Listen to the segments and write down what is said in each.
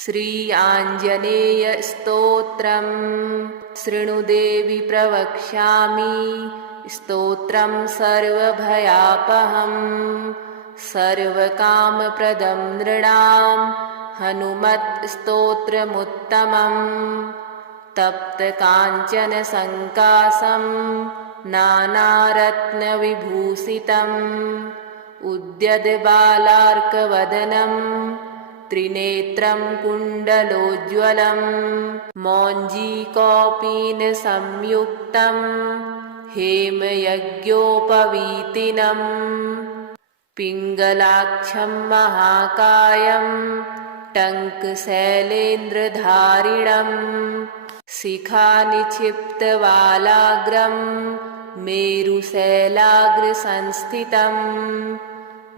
श्री आञ्जनेय स्तोत्रम् शृणुदेवि प्रवक्ष्यामि स्तोत्रं सर्वभयापहम् सर्वकामप्रदं नृणां हनुमत् स्तोत्रमुत्तमम् तप्तकाञ्चन संकासं नानारत्नविभूषितम् उद्यद्बालार्कवदनं त्रिनेत्रं कुण्डलोज्ज्वलम् मौञ्जीकौपीनसंयुक्तं हेमयज्ञोपवीतिनम् पिङ्गलाक्षं महाकायं टङ्कशैलेन्द्रधारिणम् शिखानिक्षिप्तवालाग्रं मेरुशैलाग्रसंस्थितम्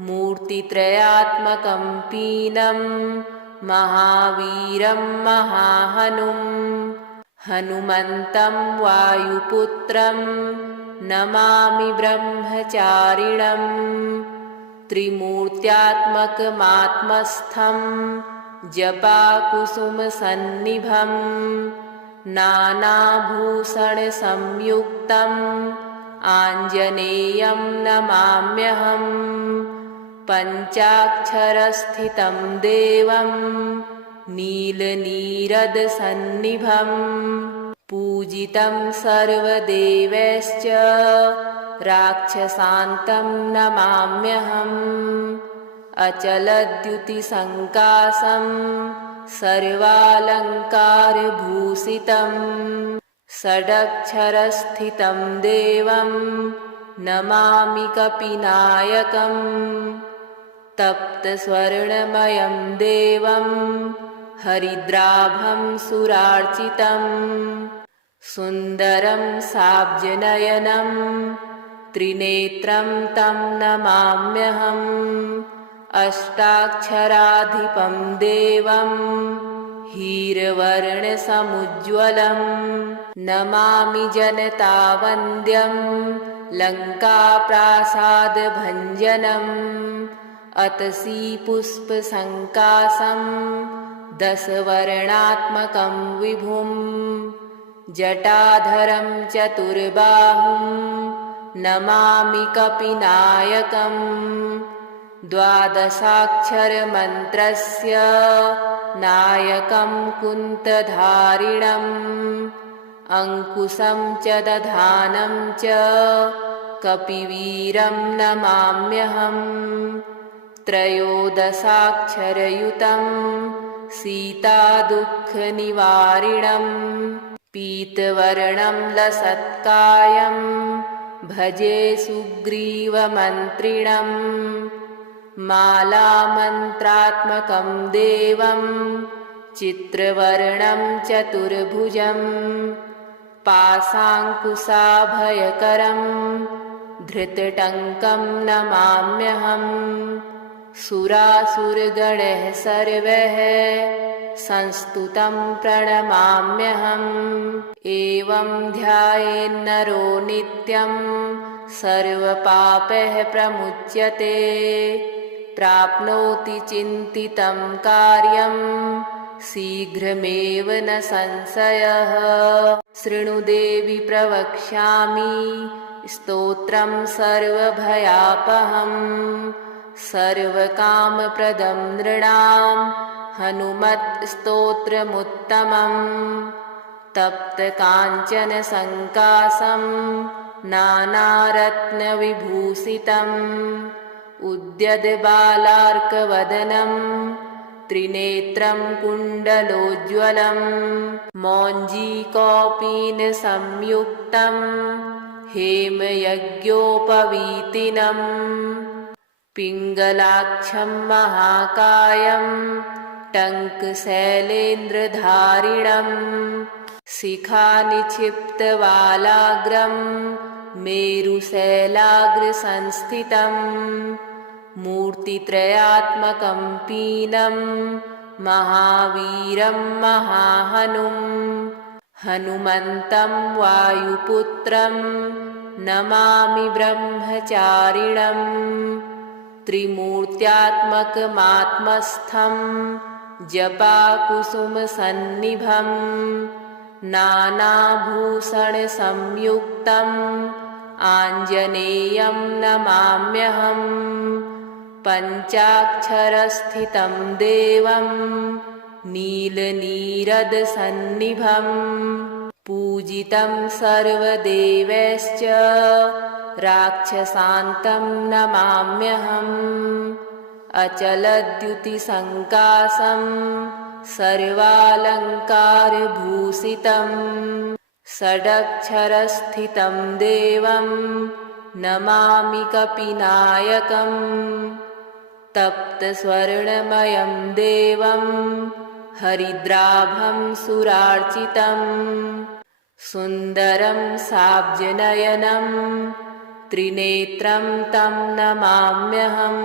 मूर्तित्रयात्मकं पीनं महावीरं महाहनुं हनुमन्तं वायुपुत्रं नमामि ब्रह्मचारिणम् त्रिमूर्त्यात्मकमात्मस्थं जपाकुसुमसन्निभम् नानाभूषणसंयुक्तम् आञ्जनेयं नमाम्यहम् पञ्चाक्षरस्थितं देवं नीलनीरदसन्निभम् पूजितं सर्वदेवैश्च राक्षसान्तं नमाम्यहम् अचलद्युतिसङ्कासं सर्वालङ्कारभूषितम् षडक्षरस्थितं देवं नमामि कपिनायकम् तप्तस्वर्णमयं देवं हरिद्राभं सुरार्चितम् सुन्दरं साब्जनयनं त्रिनेत्रं तं नमाम्यहम् अष्टाक्षराधिपं देवं हीरवर्णसमुज्ज्वलम् नमामि जनतावन्द्यं लङ्काप्रासादभञ्जनम् अतसी पुष्पसङ्कासं दशवर्णात्मकं विभुं जटाधरं चतुर्बाहुं नमामि कपिनायकम् द्वादशाक्षरमन्त्रस्य नायकं कुन्तधारिणम् अङ्कुशं च दधानं च कपिवीरं नमाम्यहम् त्रयोदशाक्षरयुतं सीतादुःखनिवारिणम् पीतवर्णं लसत्कायं भजे सुग्रीवमन्त्रिणम् मालामन्त्रात्मकं देवं चित्रवर्णं चतुर्भुजं पाशाङ्कुशाभयकरं धृतटङ्कं नमाम्यहम् सुरासुरगणः सर्वः संस्तुतं प्रणमाम्यहम् एवं ध्यायेन्नरो नित्यं सर्वपापैः प्रमुच्यते प्राप्नोति चिन्तितं कार्यं शीघ्रमेव न संशयः शृणुदेवि प्रवक्ष्यामि स्तोत्रं सर्वभयापहम् सर्वकामप्रदं नृणां हनुमत् स्तोत्रमुत्तमम् तप्तकाञ्चन संकासं नानारत्नविभूषितम् उद्यद्बालार्कवदनं त्रिनेत्रं कुण्डलोज्ज्वलम् मौञ्जीकौपीनसंयुक्तं हेमयज्ञोपवीतिनम् पिङ्गलाक्षं महाकायं टङ्कशैलेन्द्रधारिणम् शिखानिक्षिप्तवालाग्रं मेरुशैलाग्रसंस्थितम् मूर्तित्रयात्मकं पीनं महावीरं महाहनुं हनुमन्तं वायुपुत्रं नमामि ब्रह्मचारिणम् त्रिमूर्त्यात्मकमात्मस्थं जपाकुसुमसन्निभं नानाभूषणसंयुक्तम् आञ्जनेयं नमाम्यहम् पञ्चाक्षरस्थितं देवं नीलनीरदसन्निभं पूजितं सर्वदेवैश्च राक्षसान्तं नमाम्यहम् अचलद्युतिसङ्कासं सर्वालङ्कारभूषितं षडक्षरस्थितं देवं नमामि कपिनायकम् तप्तस्वर्णमयं देवं हरिद्राभं सुरार्चितं सुन्दरं साब्जनयनं त्रिनेत्रं तं नमाम्यहम्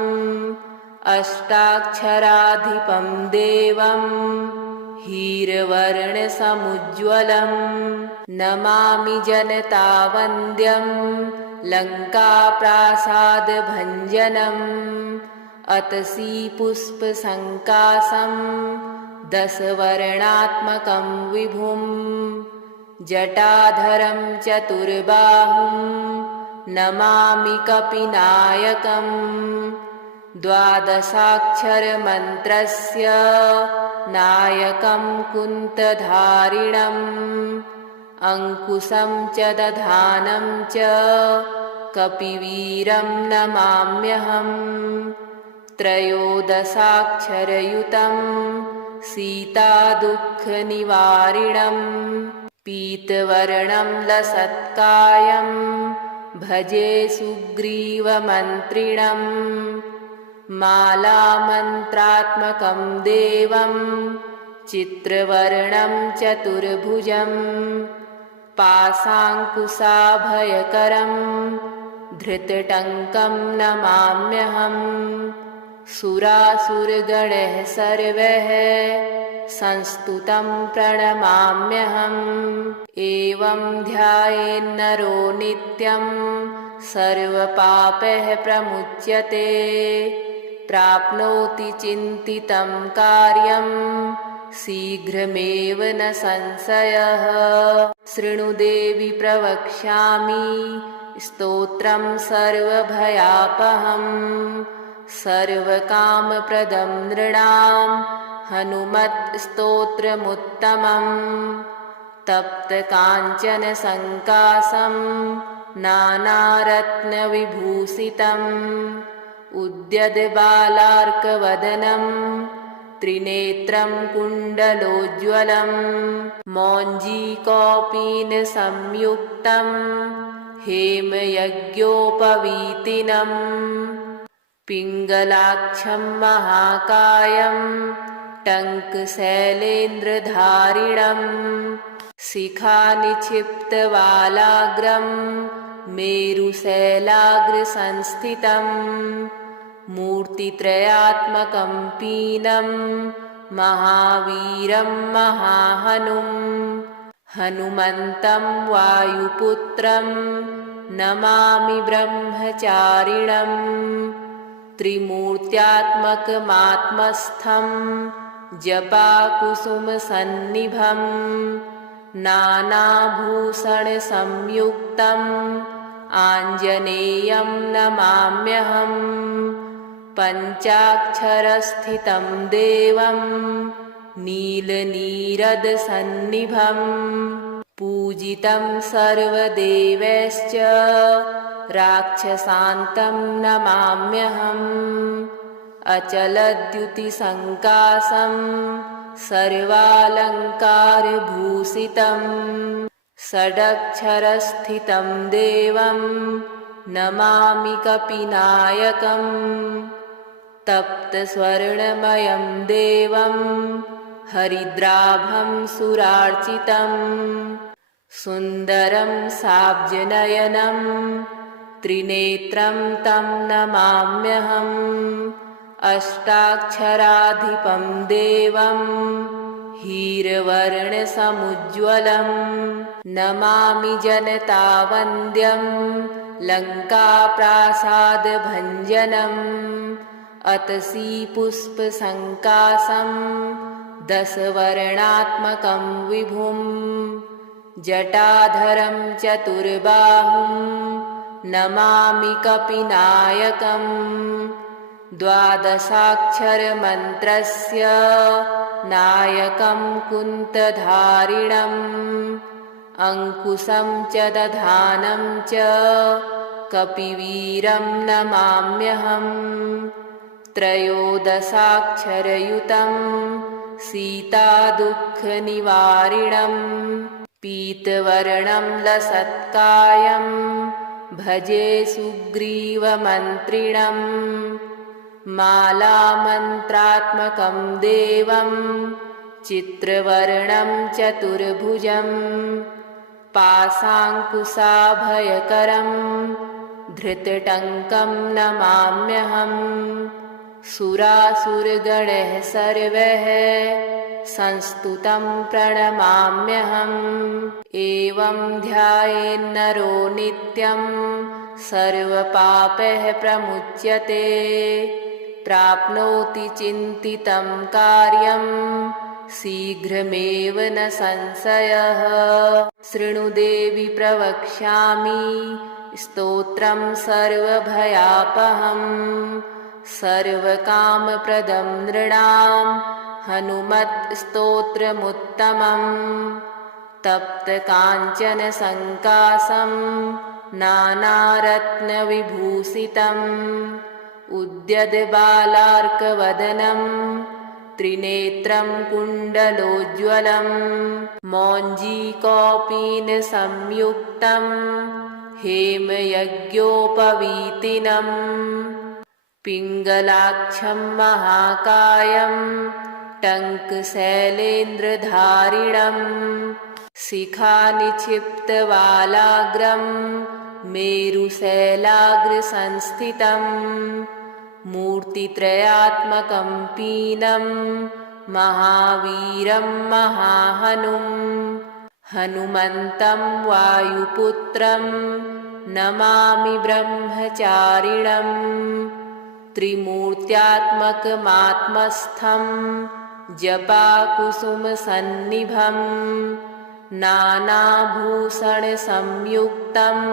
अष्टाक्षराधिपं देवं हीरवर्णसमुज्ज्वलं नमामि जनतावन्द्यं लङ्काप्रासादभञ्जनम् अतसी पुष्पसङ्कासं दशवर्णात्मकं विभुं जटाधरं चतुर्बाहुं नमामि कपिनायकम् द्वादशाक्षरमन्त्रस्य नायकं कुन्तधारिणम् अङ्कुशं च दधानं च कपिवीरं नमाम्यहम् त्रयोदशाक्षरयुतं सीतादुःखनिवारिणं पीतवर्णं लसत्कायं भजे सुग्रीवमन्त्रिणम् मालामन्त्रात्मकं देवं चित्रवर्णं चतुर्भुजं पाशाङ्कुशाभयकरं धृतटङ्कं नमाम्यहम् सुरासुरगणः सर्वः संस्तुतं प्रणमाम्यहम् एवं ध्यायेन्नरो नित्यं सर्वपापैः प्रमुच्यते प्राप्नोति चिन्तितं कार्यं शीघ्रमेव न संशयः शृणु देवि प्रवक्ष्यामि स्तोत्रं सर्वभयापहम् सर्वकामप्रदं नृणां हनुमत्स्तोत्रमुत्तमम् तप्तकाञ्चनसङ्कासं नानारत्नविभूषितम् उद्यद्बालार्कवदनं त्रिनेत्रं कुण्डलोज्ज्वलं मौञ्जीकौपीनसंयुक्तं हेमयज्ञोपवीतिनम् पिङ्गलाक्षं महाकायं टङ्कशैलेन्द्रधारिणं शिखानिक्षिप्तवालाग्रं मेरुशैलाग्रसंस्थितं मूर्तित्रयात्मकं पीनं महावीरं महाहनुं हनुमन्तं वायुपुत्रं नमामि ब्रह्मचारिणम् त्रिमूर्त्यात्मकमात्मस्थं जपाकुसुमसन्निभं नानाभूषणसंयुक्तम् आञ्जनेयं नमाम्यहम् पञ्चाक्षरस्थितं देवं नीलनीरदसन्निभं पूजितं सर्वदेवैश्च राक्षसान्तं नमाम्यहम् अचलद्युतिसङ्कासं सर्वालङ्कारभूषितं षडक्षरस्थितं देवं नमामि कपिनायकम् तप्तस्वर्णमयं देवं हरिद्राभं सुरार्चितं सुन्दरं साब्जनयनं त्रिनेत्रं तं नमाम्यहम् अष्टाक्षराधिपं देवं हीरवर्णसमुज्ज्वलं नमामि जनतावन्द्यं लङ्काप्रासादभञ्जनम् अतसी पुष्पसङ्कासं दशवर्णात्मकं विभुं जटाधरं चतुर्बाहुं नमामि कपिनायकं द्वादशाक्षरमन्त्रस्य नायकं कुन्तधारिणम् अङ्कुशं च दधानं च कपिवीरं नमाम्यहम् त्रयोदशाक्षरयुतं सीतादुःखनिवारिणं पीतवर्णं लसत्कायं भजे सुग्रीवमन्त्रिणम् मालामन्त्रात्मकं देवं चित्रवर्णं चतुर्भुजं पाशाङ्कुशाभयकरं धृतटङ्कं नमाम्यहम् सुरासुरगणः सर्वः संस्तुतं प्रणमाम्यहम् एवं ध्यायेन्नरो नित्यं सर्वपापैः प्रमुच्यते प्राप्नोति चिन्तितं कार्यं शीघ्रमेव न संशयः शृणु देवि प्रवक्ष्यामि स्तोत्रं सर्वभयापहं सर्वकामप्रदं नृणां हनुमत्स्तोत्रमुत्तमम् तप्तकाञ्चनसङ्काशं नानारत्नविभूषितम् उद्यद्बालार्कवदनं त्रिनेत्रं कुण्डलोज्ज्वलं मौञ्जीकौपीनसंयुक्तं हेमयज्ञोपवीतिनम् पिङ्गलाक्षं महाकायं टङ्कशैलेन्द्रधारिणम् शिखानिक्षिप्तवालाग्रं मेरुशैलाग्रसंस्थितं मूर्तित्रयात्मकं पीनं महावीरं महाहनुं हनुमन्तं वायुपुत्रं नमामि ब्रह्मचारिणम् त्रिमूर्त्यात्मकमात्मस्थं जपाकुसुमसन्निभं नानाभूषणसंयुक्तम्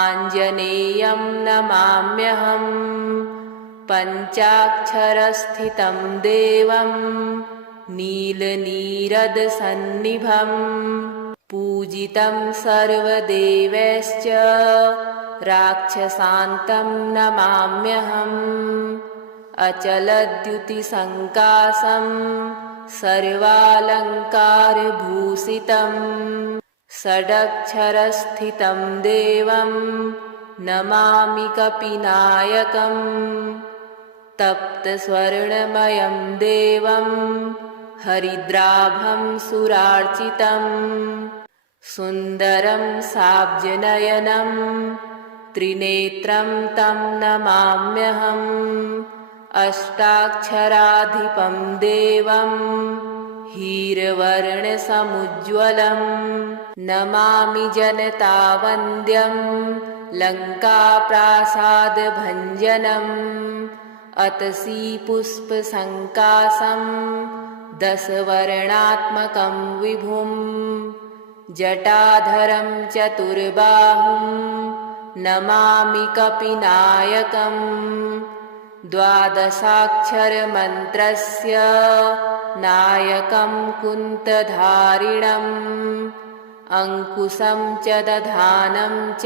आञ्जनेयं नमाम्यहम् पञ्चाक्षरस्थितं देवं नीलनीरदसन्निभं पूजितं सर्वदेवैश्च राक्षसान्तं नमाम्यहम् अचलद्युतिसङ्काशं सर्वालङ्कारभूषितं षडक्षरस्थितं देवं नमामि कपिनायकम् तप्तस्वर्णमयं देवं हरिद्राभं सुरार्चितं सुन्दरं साब्जनयनं त्रिनेत्रं तं नमाम्यहम् अष्टाक्षराधिपं देवं हीरवर्णसमुज्ज्वलं नमामि जनतावन्द्यं लङ्काप्रासादभञ्जनम् अतसी पुष्पसङ्काशं दशवर्णात्मकं विभुं जटाधरं चतुर्बाहुं नमामि कपिनायकम् द्वादशाक्षरमन्त्रस्य नायकं कुन्तधारिणम् अङ्कुशं च दधानं च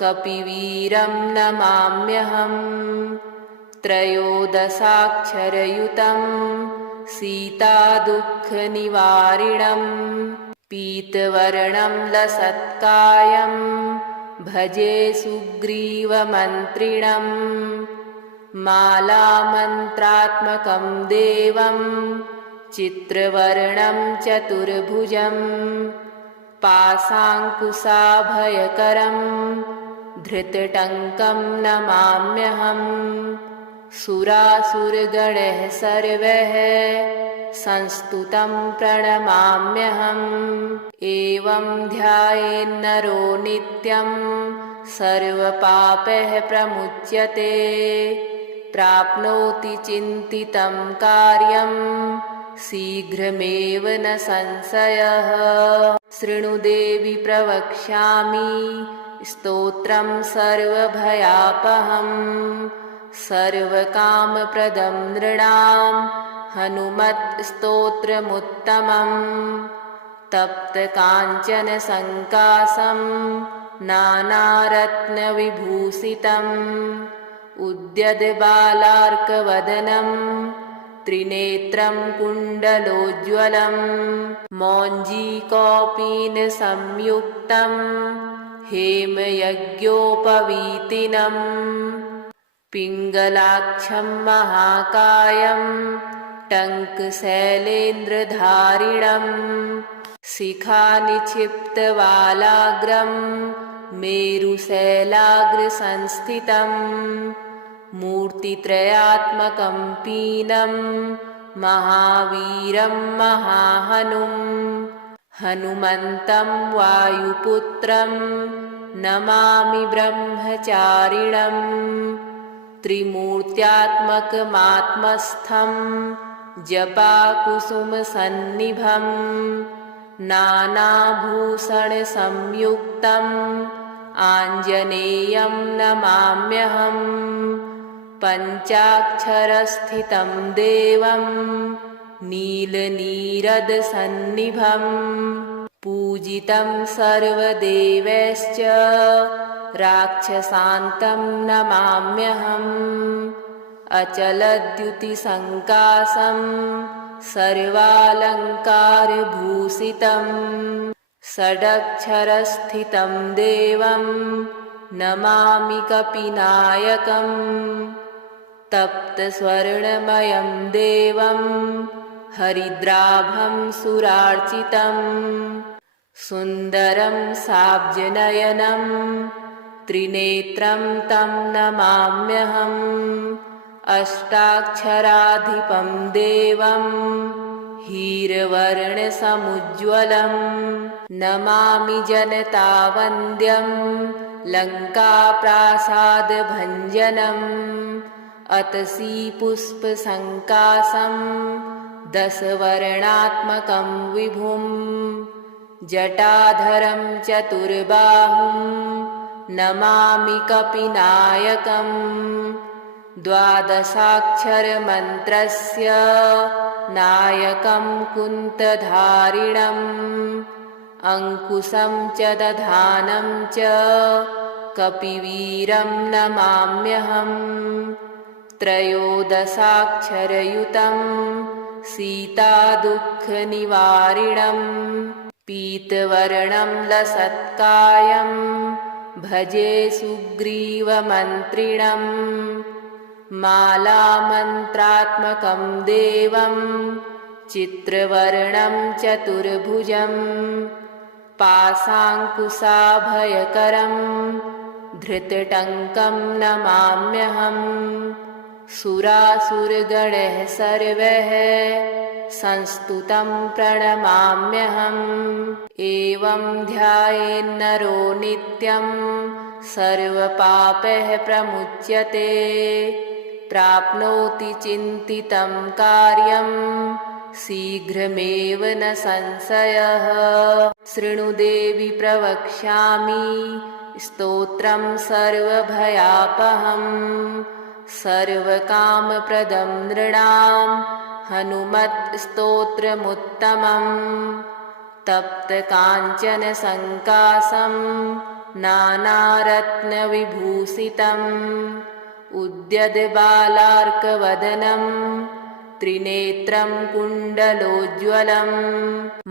कपिवीरं नमाम्यहम् त्रयोदशाक्षरयुतं सीतादुःखनिवारिणं पीतवर्णं लसत्कायं भजे सुग्रीवमन्त्रिणम् मालामन्त्रात्मकं देवं चित्रवर्णं चतुर्भुजं पाशाङ्कुशाभयकरं धृतटङ्कं नमाम्यहम् सुरासुरगणः सर्वः संस्तुतं प्रणमाम्यहम् एवं ध्यायेन्नरो नित्यं सर्वपापैः प्रमुच्यते प्राप्नोति चिन्तितं कार्यं शीघ्रमेव न संशयः। शृणु देवि प्रवक्ष्यामि स्तोत्रं सर्वभयापहम् सर्वकामप्रदं नृणां हनुमत्स्तोत्रमुत्तमम्। तप्तकाञ्चन संकाशं नानारत्नविभूषितम् उद्यद्बालार्कवदनं त्रिनेत्रं कुण्डलोज्ज्वलं मौञ्जीकौपीनसंयुक्तं हेमयज्ञोपवीतिनम् पिङ्गलाक्षं महाकायं टङ्कशैलेन्द्रधारिणम् शिखानिक्षिप्तवालाग्रं मेरुशैलाग्रसंस्थितं मूर्तित्रयात्मकं पीनं महावीरं महाहनुं हनुमन्तं वायुपुत्रं नमामि ब्रह्मचारिणम् त्रिमूर्त्यात्मकमात्मस्थं जपाकुसुमसन्निभम् नानाभूषणसंयुक्तम् आञ्जनेयं नमाम्यहम् पञ्चाक्षरस्थितं देवं नीलनीरदसन्निभं पूजितं सर्वदेवैश्च राक्षसान्तं नमाम्यहम् अचलद्युतिसङ्काशं सर्वालङ्कारभूषितं षडक्षरस्थितं देवं नमामि कपिनायकम् तप्तस्वर्णमयं देवं हरिद्राभं सुरार्चितं सुन्दरं साब्जनयनं त्रिनेत्रं तं नमाम्यहम् अष्टाक्षराधिपं देवं हीरवर्णसमुज्ज्वलं नमामि जनतावन्द्यं लङ्काप्रासादभञ्जनम् अतसीपुष्पसङ्काशं दशवर्णात्मकं विभुं जटाधरं चतुर्बाहुं नमामि कपिनायकम् द्वादशाक्षरमन्त्रस्य नायकं कुन्तधारिणम् अङ्कुशं च दधानं च कपिवीरं नमाम्यहम् त्रयोदशाक्षरयुतं सीतादुःखनिवारिणम् पीतवर्णं लसत्कायं भजे सुग्रीवमन्त्रिणम् मालामन्त्रात्मकं देवं चित्रवर्णं चतुर्भुजं पाशाङ्कुशाभयकरं धृतटङ्कं नमाम्यहम् सुरासुरगणः सर्वः संस्तुतं प्रणमाम्यहम् एवं ध्यायेन्नरो नित्यं सर्वपापैः प्रमुच्यते प्राप्नोति चिन्तितं कार्यं शीघ्रमेव न संशयः। शृणु देवि प्रवक्ष्यामि स्तोत्रं सर्वभयापहम् सर्वकामप्रदं नृणां हनुमत्स्तोत्रमुत्तमम् तप्तकाञ्चन संकाशं नानारत्नविभूषितम् उद्यद्बालार्कवदनं त्रिनेत्रं कुण्डलोज्ज्वलं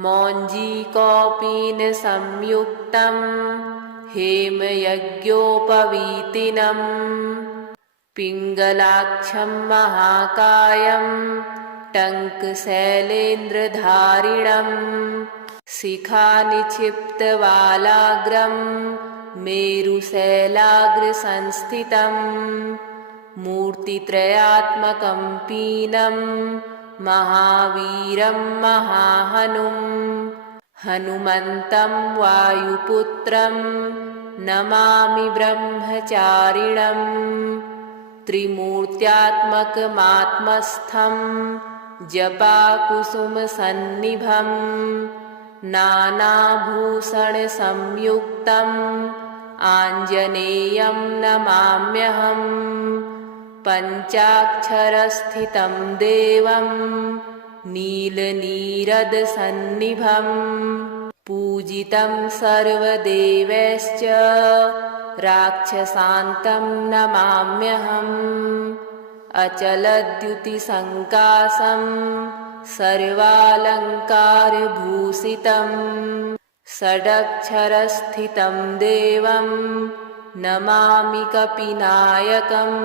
मौञ्जीकौपीनसंयुक्तं हेमयज्ञोपवीतिनम् पिङ्गलाक्षं महाकायं टङ्कशैलेन्द्रधारिणम् शिखानिक्षिप्तवालाग्रं मेरुशैलाग्रसंस्थितम् मूर्तित्रयात्मकं पीनं महावीरं महाहनुं हनुमन्तं वायुपुत्रं नमामि ब्रह्मचारिणम् त्रिमूर्त्यात्मकमात्मस्थं जपाकुसुमसन्निभं नानाभूषणसंयुक्तम् आञ्जनेयं नमाम्यहम् पञ्चाक्षरस्थितं देवं नीलनीरदसन्निभम् पूजितं सर्वदेवैश्च राक्षसान्तं नमाम्यहम् अचलद्युतिसङ्कासं सर्वालङ्कारभूषितं षडक्षरस्थितं देवं नमामि कपिनायकम्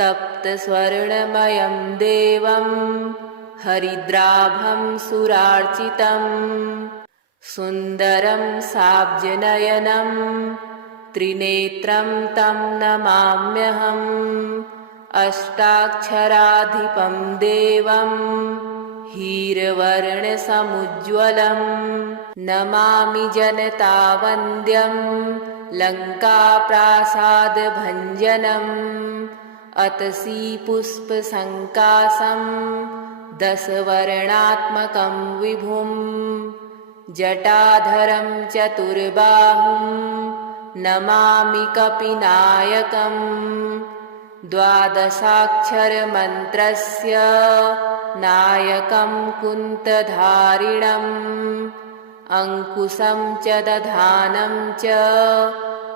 तप्तस्वर्णमयं देवं हरिद्राभं सुरार्चितं सुन्दरं साब्जनयनं त्रिनेत्रं तं नमाम्यहम् अष्टाक्षराधिपं देवं हीरवर्णसमुज्ज्वलं नमामि जनतावन्द्यं लङ्काप्रासादभञ्जनम् अतसी पुष्पसङ्कासं दशवर्णात्मकं विभुं जटाधरं चतुर्बाहुं नमामि कपिनायकम् द्वादशाक्षरमन्त्रस्य नायकं कुन्तधारिणम् अङ्कुशं च दधानं च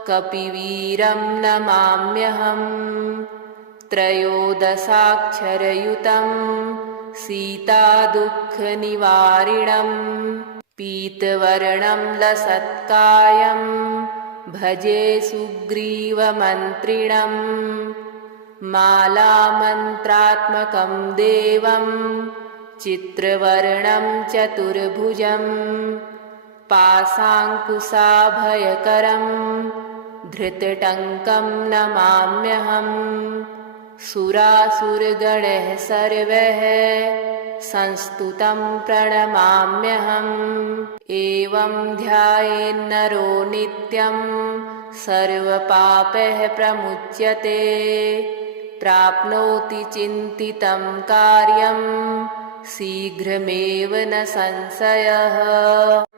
कपिवीरं नमाम्यहम् त्रयोदशाक्षरयुतं सीतादुःखनिवारिणं पीतवर्णं लसत्कायं भजे सुग्रीवमन्त्रिणम् मालामन्त्रात्मकं देवं चित्रवर्णं चतुर्भुजं पाशाङ्कुशाभयकरं धृतटङ्कं नमाम्यहम् सुरासुरगणैः सर्वैः संस्तुतं प्रणमाम्यहम् एवं ध्यायेन्नरो नित्यं सर्वपापैः प्रमुच्यते प्राप्नोति चिन्तितं कार्यं शीघ्रमेव न संशयः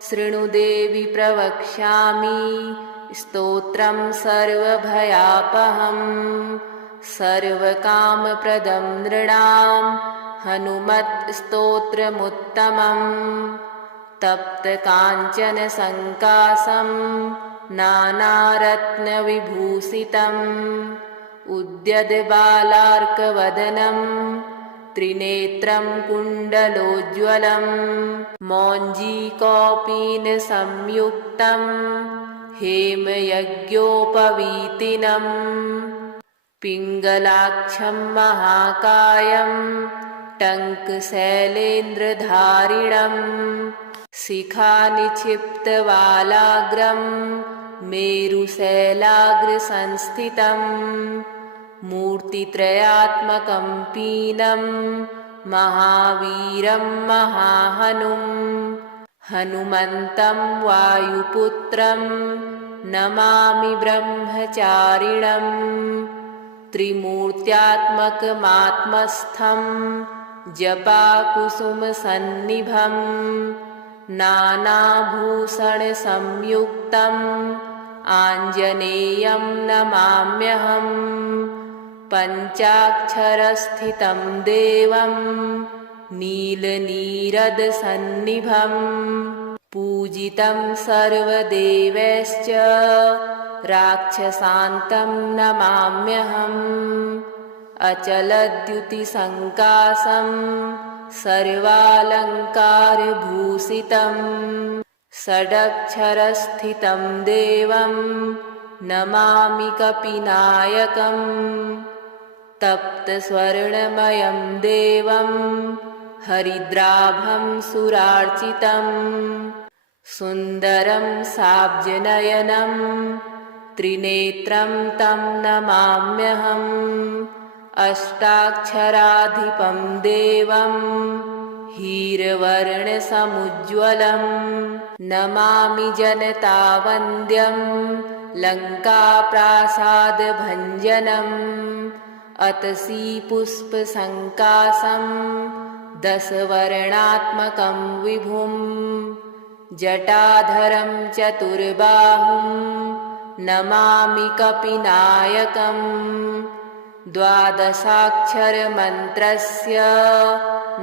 शृणु देवि प्रवक्ष्यामि स्तोत्रं सर्वभयापहम् सर्वकामप्रदं नृणां हनुमत्स्तोत्रमुत्तमम् तप्तकाञ्चनसङ्कासं नानारत्नविभूषितम् उद्यद्बालार्कवदनं त्रिनेत्रं कुण्डलोज्ज्वलं मौञ्जीकौपीनसंयुक्तं हेमयज्ञोपवीतिनम् पिङ्गलाक्षं महाकायं टङ्कशैलेन्द्रधारिणम् शिखानिक्षिप्तवालाग्रं मेरुशैलाग्रसंस्थितं मूर्तित्रयात्मकं पीनं महावीरं महाहनुं हनुमन्तं वायुपुत्रं नमामि ब्रह्मचारिणम् त्रिमूर्त्यात्मकमात्मस्थं जपाकुसुमसन्निभं नानाभूषणसंयुक्तम् आञ्जनेयं नमाम्यहम् पञ्चाक्षरस्थितं देवं नीलनीरदसन्निभम् पूजितं सर्वदेवैश्च राक्षसान्तं नमाम्यहम् अचलद्युतिसङ्कासं सर्वालङ्कारभूषितं षडक्षरस्थितं देवं नमामि कपिनायकम् तप्तस्वर्णमयं देवं हरिद्राभं सुरार्चितं सुन्दरं साब्जनयनं त्रिनेत्रं तं नमाम्यहम् अष्टाक्षराधिपं देवं हीरवर्णसमुज्ज्वलं नमामि जनतावन्द्यं लङ्काप्रासादभञ्जनम् अतसी पुष्पसङ्कासं दशवर्णात्मकं विभुं जटाधरं चतुर्बाहुं नमामि कपिनायकम् द्वादशाक्षरमन्त्रस्य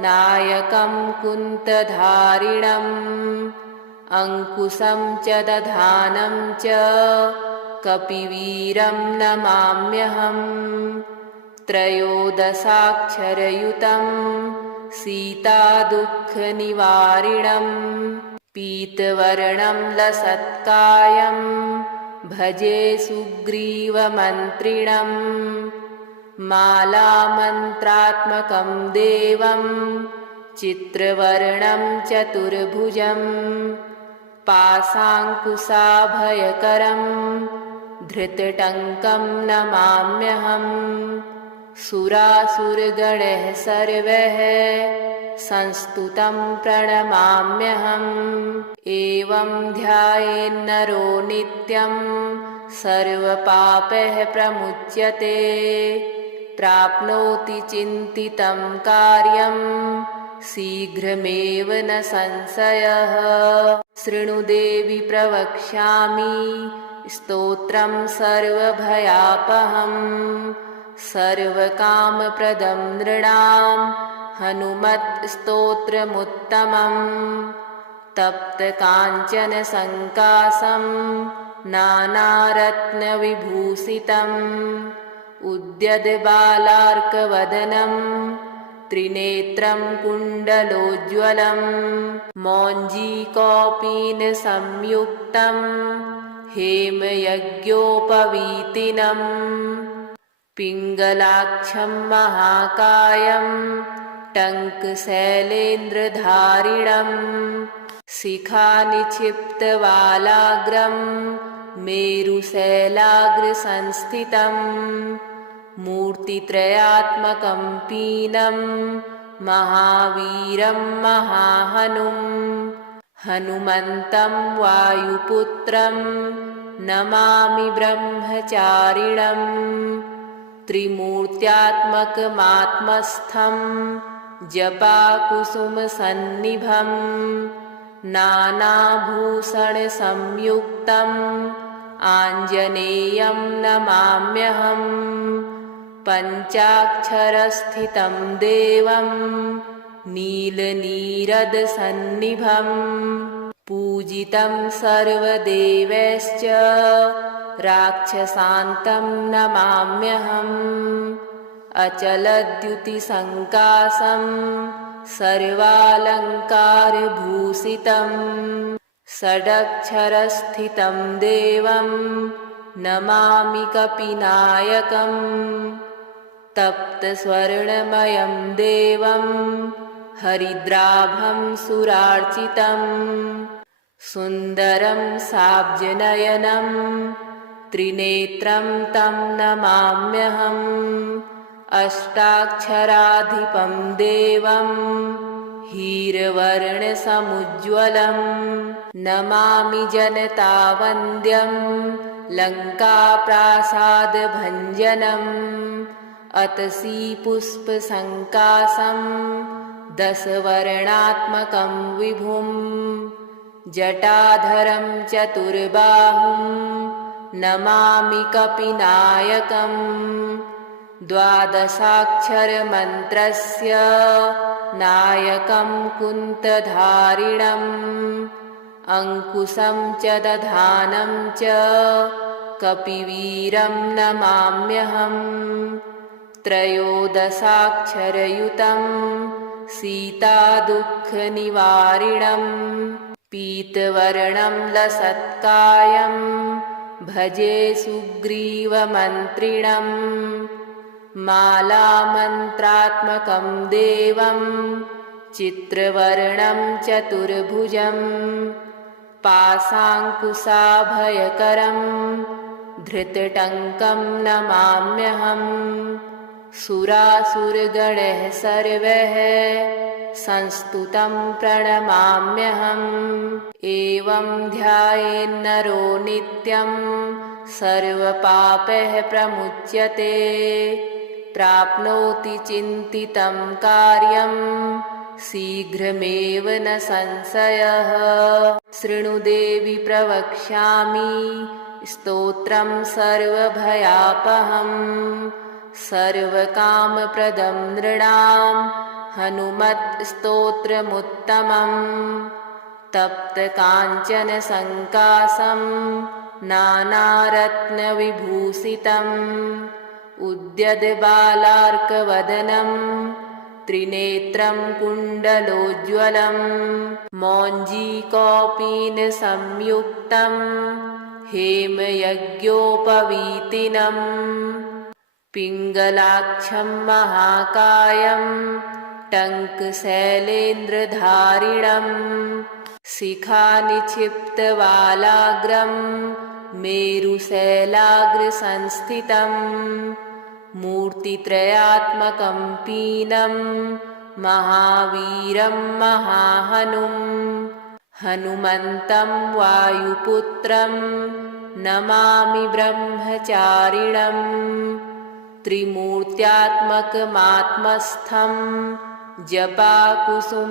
नायकं कुन्तधारिणम् अङ्कुशं च दधानं च कपिवीरं नमाम्यहम् त्रयोदशाक्षरयुतं सीतादुःखनिवारिणम् पीतवर्णं लसत्कायं भजे सुग्रीवमन्त्रिणम् मालामन्त्रात्मकं देवं चित्रवर्णं चतुर्भुजं पाशाङ्कुशाभयकरं धृतटङ्कं नमाम्यहम् सुरासुरगणः सर्वः संस्तुतं प्रणमाम्यहम् एवं ध्यायेन्नरो नित्यं सर्वपापैः प्रमुच्यते प्राप्नोति चिन्तितं कार्यं शीघ्रमेव न संशयः शृणु देवि प्रवक्ष्यामि स्तोत्रं सर्वभयापहम् सर्वकामप्रदं नृणां हनुमत्स्तोत्रमुत्तमम् तप्तकाञ्चन सङ्कासं नानारत्नविभूषितम् उद्यद्बालार्कवदनं त्रिनेत्रं कुण्डलोज्ज्वलं मौञ्जीकौपीनसंयुक्तं हेमयज्ञोपवीतिनं पिङ्गलाक्षं महाकायं टङ्कशैलेन्द्रधारिणं शिखानिक्षिप्तवालाग्रं मेरुशैलाग्रसंस्थितं मूर्तित्रयात्मकं पीनं महावीरं महाहनुं हनुमन्तं वायुपुत्रं नमामि ब्रह्मचारिणम् त्रिमूर्त्यात्मकमात्मस्थं जपाकुसुमसन्निभं नानाभूषणसंयुक्तम् आञ्जनेयं नमाम्यहम् पञ्चाक्षरस्थितं देवं नीलनीरदसन्निभं पूजितं सर्वदेवैश्च राक्षसान्तं नमाम्यहम् अचलद्युतिसङ्कासं सर्वालङ्कारभूषितं षडक्षरस्थितं देवं नमामि कपिनायकम् तप्तस्वर्णमयं देवं हरिद्राभं सुरार्चितम् सुन्दरं साब्जनयनं त्रिनेत्रं तं नमाम्यहम् अष्टाक्षराधिपं देवं हीरवर्णसमुज्ज्वलं नमामि जनतावन्द्यं लङ्काप्रासादभञ्जनम् अतसी पुष्पसङ्कासं दशवर्णात्मकं विभुं जटाधरं चतुर्बाहुं नमामि कपिनायकम् द्वादशाक्षरमन्त्रस्य नायकं कुन्तधारिणम् अङ्कुशं च दधानं च कपिवीरं नमाम्यहम् त्रयोदशाक्षरयुतं सीतादुःखनिवारिणम् पीतवर्णं लसत्कायं भजे सुग्रीवमन्त्रिणम् मालामन्त्रात्मकं देवं चित्रवर्णं चतुर्भुजं पाशाङ्कुशाभयकरं धृतटङ्कं नमाम्यहम् सुरासुरगणः सर्वः संस्तुतं प्रणमाम्यहम् एवं ध्यायेन्नरो नित्यं सर्वपापैः प्रमुच्यते प्राप्नोति चिन्तितं कार्यं शीघ्रमेव न संशयः। शृणु देवि प्रवक्ष्यामि स्तोत्रं सर्वभयापहं सर्वकामप्रदं नृणां हनुमत्स्तोत्रमुत्तमम्। तप्तकाञ्चन संकाशं नानारत्नविभूषितम् उद्यद्बालार्कवदनं त्रिनेत्रं कुण्डलोज्ज्वलं मौञ्जीकौपीनसंयुक्तं हेमयज्ञोपवीतिनम् पिङ्गलाक्षं महाकायं टङ्कशैलेन्द्रधारिणं शिखानिक्षिप्तवालाग्रं मेरुशैलाग्रसंस्थितं मूर्तित्रयात्मकं पीनं महावीरं महाहनुं हनुमन्तं वायुपुत्रं नमामि ब्रह्मचारिणं त्रिमूर्त्यात्मकमात्मस्थं जपाकुसुमसन्निभं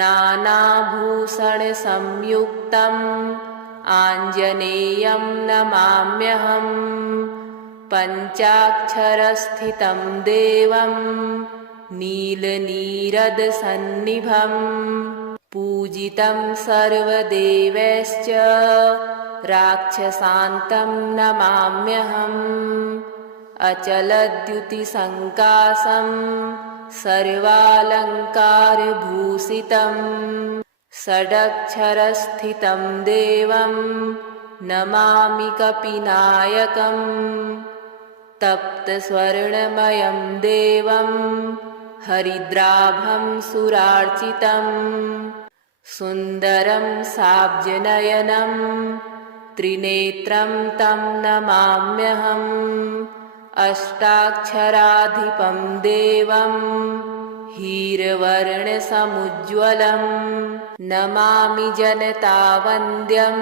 नानाभूषणसंयुक्तम् आञ्जनेयं नमाम्यहम् पञ्चाक्षरस्थितं देवं नीलनीरदसन्निभं पूजितं सर्वदेवैश्च राक्षसान्तं नमाम्यहम् अचलद्युतिसङ्काशं सर्वालङ्कारभूषितं षडक्षरस्थितं देवं नमामि कपिनायकं तप्तस्वर्णमयं देवं हरिद्राभं सुरार्चितं सुन्दरं साब्जनयनं त्रिनेत्रं तं नमाम्यहम् अष्टाक्षराधिपं देवं हीरवर्णसमुज्ज्वलं नमामि जनतावन्द्यं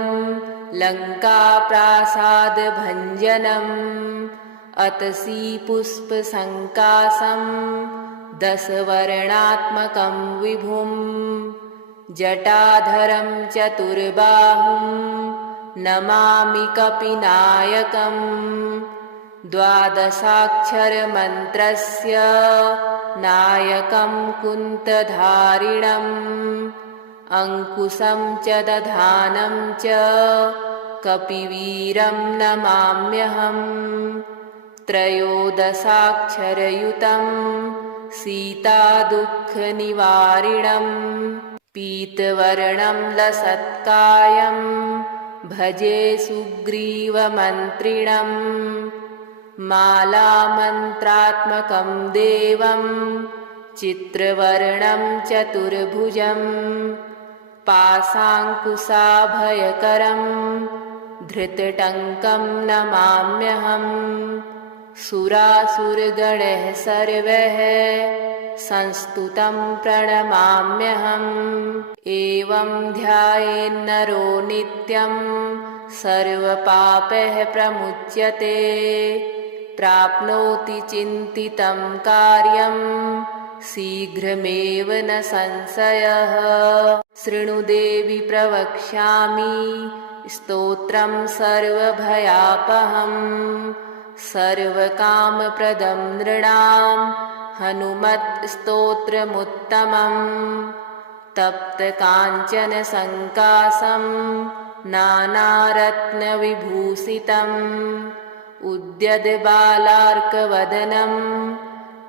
लङ्काप्रासादभञ्जनम् अतसीपुष्पसङ्काशं दशवर्णात्मकं विभुं जटाधरं चतुर्बाहुं नमामि कपिनायकम् द्वादशाक्षरमन्त्रस्य नायकं कुन्तधारिणम् अङ्कुशं च दधानं च कपिवीरं नमाम्यहम् त्रयोदशाक्षरयुतं सीतादुःखनिवारिणं पीतवर्णं लसत्कायं भजे सुग्रीवमन्त्रिणम् मालामन्त्रात्मकं देवं चित्रवर्णं चतुर्भुजं पाशाङ्कुशाभयकरं धृतटङ्कं नमाम्यहम् सुरासुरगणैः सर्वैः संस्तुतं प्रणमाम्यहम् एवं ध्यायेन्नरो नित्यं सर्वपापैः प्रमुच्यते प्राप्नोति चिन्तितं कार्यं शीघ्रमेव न संशयः। शृणु देवि प्रवक्ष्यामि स्तोत्रं सर्वभयापहं सर्वकामप्रदं नृणां हनुमत्स्तोत्रमुत्तमम् तप्तकाञ्चन संकाशं नानारत्नविभूषितम् उद्यद्बालार्कवदनं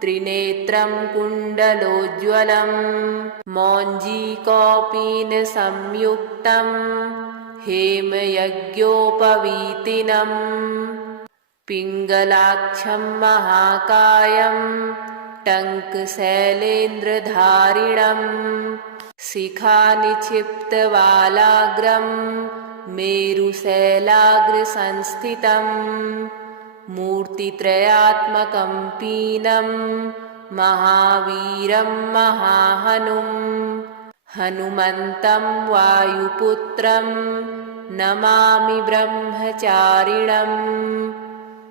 त्रिनेत्रं कुण्डलोज्ज्वलं मौञ्जीकौपीनसंयुक्तं हेमयज्ञोपवीतिनम् पिङ्गलाक्षं महाकायं टङ्कशैलेन्द्रधारिणं शिखानिक्षिप्तवालाग्रं मेरुशैलाग्रसंस्थितं मूर्तित्रयात्मकं पीनं महावीरं महाहनुं हनुमन्तं वायुपुत्रं नमामि ब्रह्मचारिणम्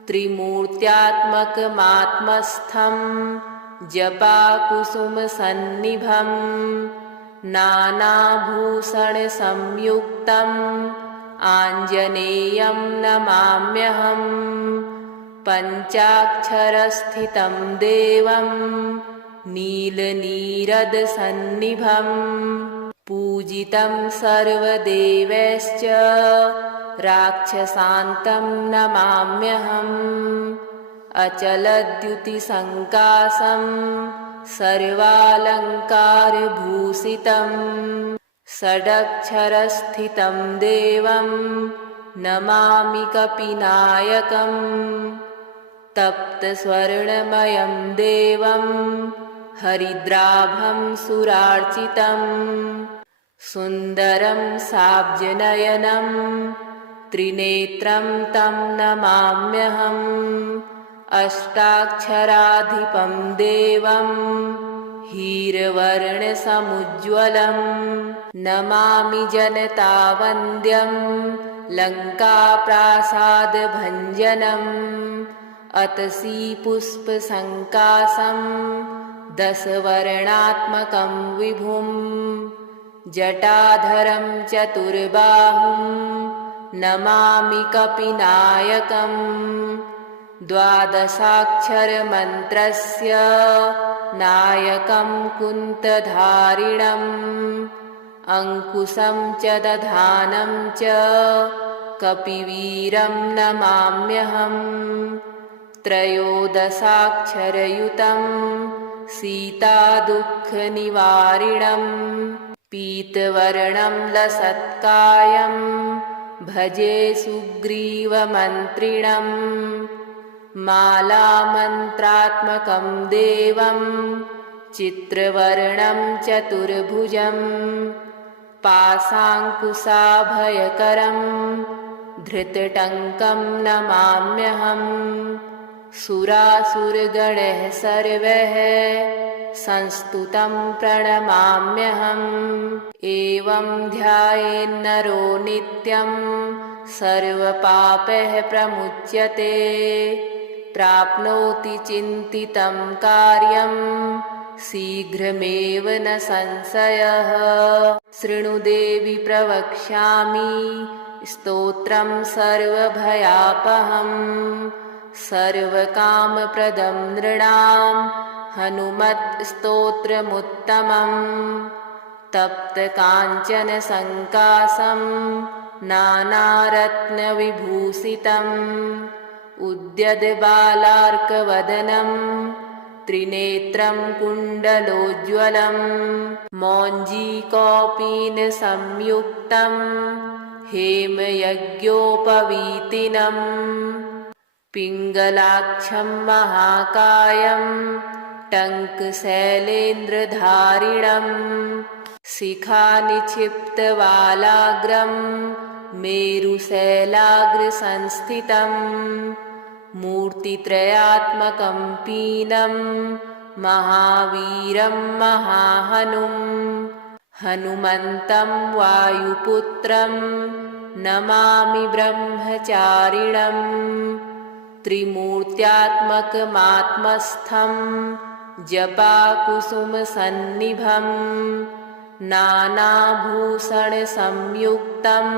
त्रिमूर्त्यात्मकमात्मस्थं जपाकुसुमसन्निभं नानाभूषणसंयुक्तम् आञ्जनेयं नमाम्यहम् पञ्चाक्षरस्थितं देवं नीलनीरदसन्निभम् पूजितं सर्वदेवैश्च राक्षसान्तं नमाम्यहम् अचलद्युतिसङ्कासं सर्वालङ्कारभूषितं षडक्षरस्थितं देवं नमामि कपिनायकम् तप्तस्वर्णमयं देवं हरिद्राभं सुरार्चितं सुन्दरं साब्जनयनं त्रिनेत्रं तं नमाम्यहम् अष्टाक्षराधिपं देवं हीरवर्णसमुज्ज्वलं नमामि जनतावन्द्यं लङ्काप्रासादभञ्जनम् अतसी पुष्पसङ्कासं दशवर्णात्मकं विभुं जटाधरं चतुर्बाहुं नमामि कपिनायकम् द्वादशाक्षरमन्त्रस्य नायकं कुन्तधारिणम् अङ्कुशं च दधानं च कपिवीरं नमाम्यहम् त्रयोदशाक्षरयुतं सीतादुःखनिवारिणं पीतवर्णं लसत्कायं भजे सुग्रीवमन्त्रिणम् मालामन्त्रात्मकं देवं चित्रवर्णं चतुर्भुजं पाशाङ्कुशाभयकरं धृतटङ्कं नमाम्यहम् सुरासुरगणः सर्वैः संस्तुतं प्रणमाम्यहम् एवं ध्यायेन्नरो नित्यं सर्वपापैः प्रमुच्यते प्राप्नोति चिन्तितं कार्यं शीघ्रमेव न संशयः शृणु देवि प्रवक्ष्यामि स्तोत्रं सर्वभयापहम् सर्वकामप्रदं नृणां हनुमत्स्तोत्रमुत्तमम् तप्तकाञ्चनसङ्कासं नानारत्नविभूषितम् उद्यद्बालार्कवदनं त्रिनेत्रं कुण्डलोज्ज्वलं मौञ्जीकौपीनसंयुक्तं हेमयज्ञोपवीतिनम् पिङ्गलाक्षं महाकायं टङ्कशैलेन्द्रधारिणं शिखानिक्षिप्तवालाग्रं मेरुशैलाग्रसंस्थितं मूर्तित्रयात्मकं पीनं महावीरं महाहनुं हनुमन्तं वायुपुत्रं नमामि ब्रह्मचारिणम् त्रिमूर्त्यात्मकमात्मस्थं जपाकुसुमसन्निभं नानाभूषणसंयुक्तम्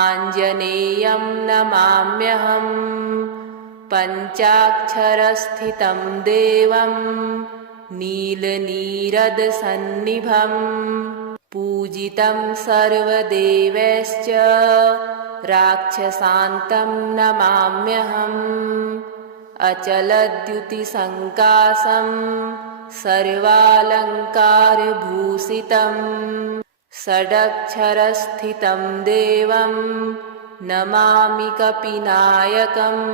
आञ्जनेयं नमाम्यहम् पञ्चाक्षरस्थितं देवं नीलनीरदसन्निभं पूजितं सर्वदेवैश्च राक्षसान्तं नमाम्यहम् अचलद्युतिसङ्कासं सर्वालङ्कारभूषितं षडक्षरस्थितं देवं नमामि कपिनायकम्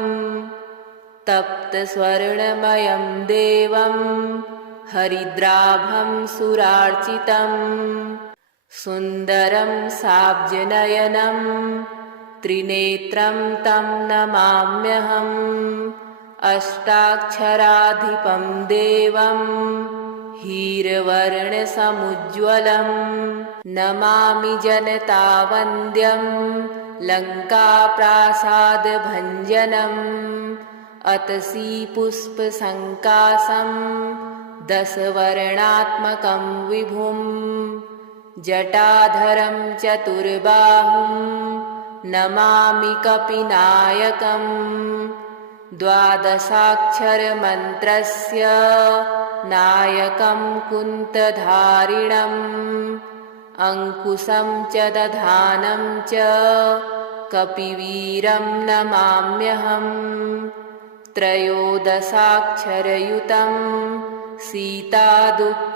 तप्तस्वर्णमयं देवं हरिद्राभं सुरार्चितं सुन्दरं साब्जनयनं त्रिनेत्रं तं नमाम्यहम् अष्टाक्षराधिपं देवं हीरवर्णसमुज्ज्वलं नमामि जनतावन्द्यं लङ्काप्रासादभञ्जनम् अतसी पुष्पसङ्कासं दशवर्णात्मकं विभुं जटाधरं चतुर्बाहुं नमामि कपिनायकम् द्वादशाक्षरमन्त्रस्य नायकं कुन्तधारिणम् अङ्कुशं च दधानं च कपिवीरं नमाम्यहम् त्रयोदशाक्षरयुतं सीतादुःखनिवारिणम्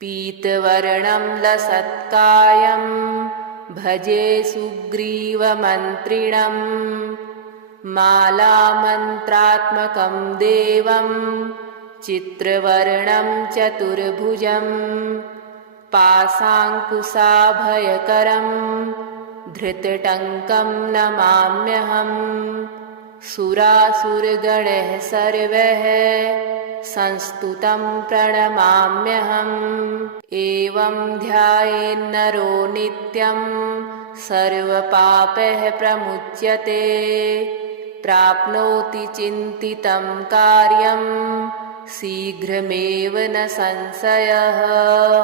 पीतवर्णं लसत्कायं भजे सुग्रीवमन्त्रिणम् मालामन्त्रात्मकं देवं चित्रवर्णं चतुर्भुजं पाशाङ्कुशाभयकरं धृतटङ्कं नमाम्यहम् सुरासुरगणः सर्वः संस्तुतं प्रणमाम्यहम् एवं ध्यायेन्नरो नित्यं सर्वपापैः प्रमुच्यते प्राप्नोति चिन्तितं कार्यं शीघ्रमेव न संशयः।